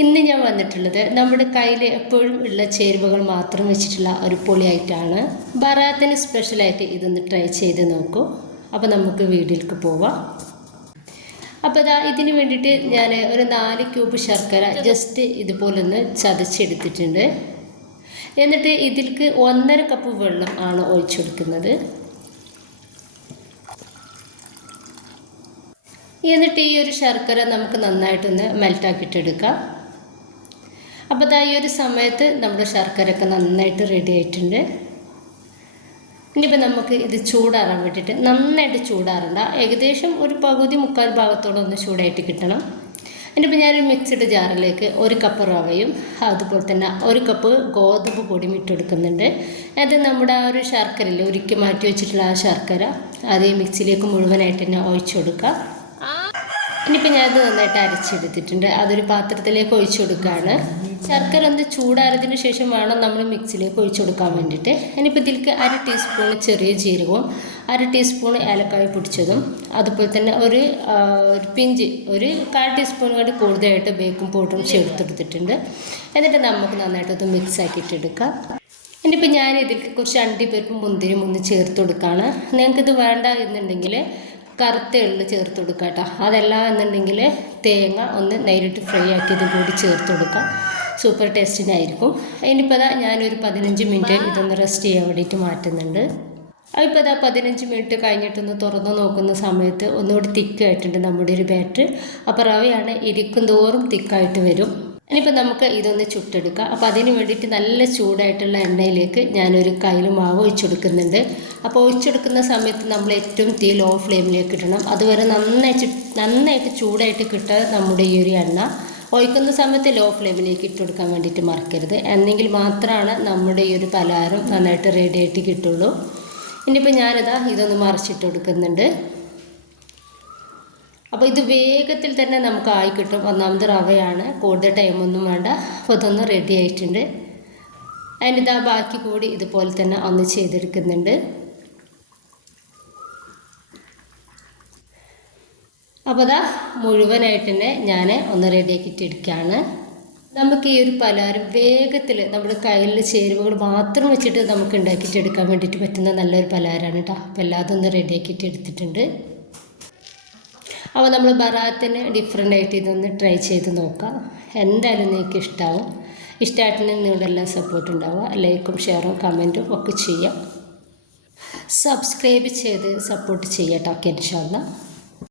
ഇന്ന് ഞാൻ വന്നിട്ടുള്ളത് നമ്മുടെ കയ്യിൽ എപ്പോഴും ഉള്ള ചേരുവകൾ മാത്രം വെച്ചിട്ടുള്ള ഒരു പൊളിയായിട്ടാണ്. ബറാത്തിന് സ്പെഷ്യലായിട്ട് ഇതൊന്ന് ട്രൈ ചെയ്ത് നോക്കൂ. അപ്പോൾ നമുക്ക് വീട്ടിലേക്ക് പോവാം. അപ്പോൾ ഇതാ ഇതിന് വേണ്ടിയിട്ട് ഞാൻ ഒരു നാല് ക്യൂബ് ശർക്കര ജസ്റ്റ് ഇതുപോലെ ഒന്ന് ചതച്ചെടുത്തിട്ടുണ്ട്. എന്നിട്ട് ഇതിൽക്ക് ഒന്നര കപ്പ് വെള്ളം ആണ് ഒഴിച്ചെടുക്കുന്നത്. എന്നിട്ട് ഈ ഒരു ശർക്കര നമുക്ക് നന്നായിട്ടൊന്ന് മെൽറ്റാക്കിയിട്ടെടുക്കാം അപ്പോൾ ദാ ഈ ഒരു സമയത്ത് നമ്മുടെ ശർക്കരയൊക്കെ നന്നായിട്ട് റെഡി ആയിട്ടുണ്ട്. ഇനിയിപ്പോൾ നമുക്ക് ഇത് ചൂടാറാൻ വേണ്ടിയിട്ട് നന്നായിട്ട് ചൂടാറണ്ട. ഏകദേശം ഒരു പകുതി മുക്കാൽ ഭാഗത്തോളം ഒന്ന് ചൂടായിട്ട് കിട്ടണം. ഇനിയിപ്പോൾ ഞാനൊരു മിക്സഡ് ജാറിലേക്ക് ഒരു കപ്പ് റവയും അതുപോലെ തന്നെ ഒരു കപ്പ് ഗോതമ്പ് പൊടിയും ഇട്ടെടുക്കുന്നുണ്ട്. അത് നമ്മുടെ ആ ഒരു ശർക്കരയിൽ ഒരുക്കി മാറ്റി വെച്ചിട്ടുള്ള ആ ശർക്കര അത് ഈ മിക്സിയിലേക്ക് മുഴുവനായിട്ട് തന്നെ ഒഴിച്ചു കൊടുക്കുക ഇനിയിപ്പോൾ ഞാനത് നന്നായിട്ട് അരച്ചെടുത്തിട്ടുണ്ട്. അതൊരു പാത്രത്തിലേക്ക് ഒഴിച്ചു കൊടുക്കുകയാണ്. ശർക്കര ഒന്ന് ചൂടാറതിന് ശേഷം വേണം നമ്മൾ മിക്സിയിലേക്ക് ഒഴിച്ചു കൊടുക്കാൻ വേണ്ടിയിട്ട്. ഇനിയിപ്പോൾ ഇതിലേക്ക് അര ടീസ്പൂൺ ചെറിയ ജീരകവും അര ടീസ്പൂൺ ഏലക്കായ പൊടിച്ചതും അതുപോലെ തന്നെ ഒരു പിഞ്ച് ഒരു കാൽ ടീസ്പൂൺ കൂടി കൂടുതലായിട്ട് ബേക്കും പൗഡറും ചേർത്തെടുത്തിട്ടുണ്ട് എന്നിട്ട് നമുക്ക് നന്നായിട്ടൊന്ന് മിക്സ് ആക്കിയിട്ടെടുക്കാം ഇനിയിപ്പോൾ ഞാൻ ഇതിലേക്ക് കുറച്ച് അണ്ടിപ്പരിപ്പും മുന്തിരിയും ഒന്ന് ചേർത്ത് കൊടുക്കുകയാണ്. നിങ്ങൾക്കിത് വേണ്ട എന്നുണ്ടെങ്കിൽ കറുത്ത എള്ള് ചേർത്ത് കൊടുക്കുക കേട്ടോ. അതല്ല എന്നുണ്ടെങ്കിൽ തേങ്ങ ഒന്ന് നേരിട്ട് ഫ്രൈ ആക്കിയത് കൂടി ചേർത്ത് കൊടുക്കാം. സൂപ്പർ ടേസ്റ്റിനായിരിക്കും. ഇനിയിപ്പോൾ അതാ ഞാനൊരു പതിനഞ്ച് മിനിറ്റ് ഇതൊന്ന് റെസ്റ്റ് ചെയ്യാൻ വേണ്ടിയിട്ട് മാറ്റുന്നുണ്ട്. അപ്പോൾ അതാ പതിനഞ്ച് മിനിറ്റ് കഴിഞ്ഞിട്ടൊന്ന് തുറന്നു നോക്കുന്ന സമയത്ത് ഒന്നുകൂടി തിക്കായിട്ടുണ്ട് നമ്മുടെ ഒരു ബാറ്റർ അപ്പോൾ റവയാണ് ഇരിക്കും തോറും തിക്കായിട്ട് വരും. ഇനിയിപ്പോൾ നമുക്ക് ഇതൊന്ന് ചുട്ടെടുക്കാം. അപ്പോൾ അതിന് വേണ്ടിയിട്ട് നല്ല ചൂടായിട്ടുള്ള എണ്ണയിലേക്ക് ഞാനൊരു കയ്യിൽ മാവ് ഒഴിച്ചെടുക്കുന്നുണ്ട്. അപ്പോൾ ഒഴിച്ചെടുക്കുന്ന സമയത്ത് നമ്മൾ ഏറ്റവും തീ ലോ ഫ്ലെയിമിലേക്ക് ഇടണം. അതുവരെ നന്നായിട്ട് നന്നായിട്ട് ചൂടായിട്ട് കിട്ടുക നമ്മുടെ ഈ ഒരു എണ്ണ ഒഴിക്കുന്ന സമയത്ത് ലോ ഫ്ലെയിമിലേക്ക് ഇട്ട് കൊടുക്കാൻ വേണ്ടിയിട്ട് മറക്കരുത്. എന്നെങ്കിൽ മാത്രമാണ് നമ്മുടെ ഈ ഒരു പലഹാരം നന്നായിട്ട് റെഡി ആയിട്ട് കിട്ടുള്ളൂ. ഇനിയിപ്പോൾ ഞാനിതാ ഇതൊന്ന് മറിച്ചിട്ട് കൊടുക്കുന്നുണ്ട്. അപ്പോൾ ഇത് വേഗത്തിൽ തന്നെ നമുക്ക് ആയി കിട്ടും. ഒന്നാമത് റവയാണ്. കൂടുതൽ ടൈമൊന്നും വേണ്ട. അപ്പോൾ ഇതൊന്ന് റെഡി ആയിട്ടുണ്ട്. അതിനിതാ ബാക്കി കൂടി ഇതുപോലെ തന്നെ ഒന്ന് ചെയ്തെടുക്കുന്നുണ്ട്. അപ്പോൾ അതാ മുഴുവനായിട്ട് തന്നെ ഞാൻ ഒന്ന് റെഡിയാക്കിയിട്ട് നമുക്ക് ഈ ഒരു പലഹാരം വേഗത്തിൽ നമ്മുടെ കയ്യിലുള്ള ചേരുവകൾ മാത്രം വെച്ചിട്ട് നമുക്ക് ഉണ്ടാക്കിയിട്ട് എടുക്കാൻ വേണ്ടിയിട്ട് പറ്റുന്ന നല്ലൊരു പലഹാരമാണ് കേട്ടോ. അപ്പോൾ എല്ലാതും ഒന്ന് റെഡിയാക്കിയിട്ട് എടുത്തിട്ടുണ്ട്. അപ്പോൾ നമ്മൾ ബറാത്തിന് ഡിഫറെന്റ് ആയിട്ട് ഇതൊന്ന് ട്രൈ ചെയ്ത് നോക്കാം. എന്തായാലും നിങ്ങൾക്ക് ഇഷ്ടമാവും ഇഷ്ടമായിട്ടുണ്ടെങ്കിൽ നിങ്ങളുടെ എല്ലാ സപ്പോർട്ട് ഉണ്ടാവുക. ലൈക്കും ഷെയറും കമന്റും ഒക്കെ ചെയ്യാം. സബ്സ്ക്രൈബ് ചെയ്ത് സപ്പോർട്ട് ചെയ്യട്ടോ ഓക്കെ ഇൻഷാല്ല